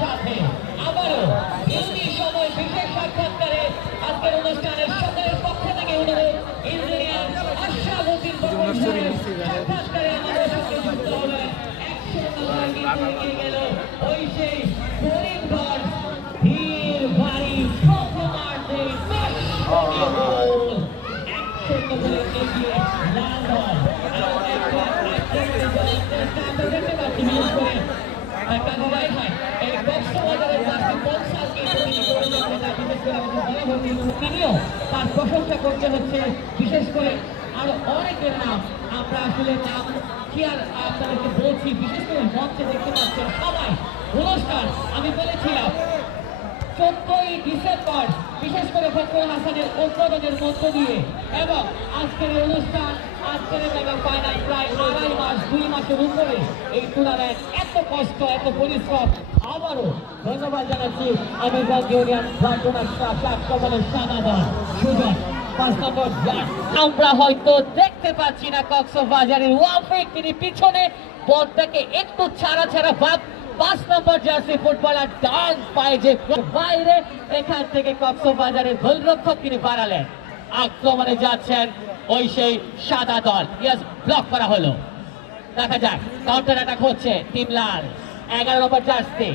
সাথে আবারও ইউনি সময় বিশেষ সাক্ষাৎকারে আজকের অনুষ্ঠানের সকলের পক্ষ থেকে অনুরোধ ইঞ্জিনিয়ার আশরাফুদ্দিন বর্মনের সাক্ষাৎকারে আমাদের সঙ্গে যুক্ত হবেন। 100 নম্বর কিন্তু এগিয়ে গেল ওই সেই করিমগঞ্জ ধীর ভারী প্রথমার্ধে 100 গোল। 100 গোলে এগিয়ে লাল দল। তিনিও তার প্রশংসা করতে হচ্ছে, বিশেষ করে আরো অনেকের নাম আমরা আসলে নাম কি আর আপনাদেরকে বলছি, বিশেষ করে মঞ্চে দেখতে পাচ্ছেন সবাই। অনুষ্ঠান আমি বলেছিলাম 14ই ডিসেম্বর বিশেষ করে ফখরুল হাসানের উদ্বোধনের মধ্য দিয়ে, এবং আজকের অনুষ্ঠান আজকের মেগা ফাইনাল প্রায় 2.5 মাস 2 মাসের উপরে এই টুর্নামেন্ট, এত কষ্ট এত পরিশ্রম। আবারও ধন্যবাদ জানাচ্ছি আমি ইউনিয়ন সাদা দল সুজন 5 নম্বর। আমরা হয়তো দেখতে পাচ্ছি না কক্সবাজারের ওয়াফিক, তিনি পিছনে বলটাকে একটু ছাড়া ছাড়া ভাব 5 নম্বর জার্সি ফুটবলার ডান পায়ে যে বাইরে, এখান থেকে কক্সবাজারের গোলরক্ষক তিনি বাড়ালেন। আক্রমণে যাচ্ছেন ওই সেই সাদা দল। ইয়াস, ব্লক করা হলো। দেখা যাক কাউন্টার অ্যাটাক হচ্ছে টিম লাল 11 নম্বর জার্সি।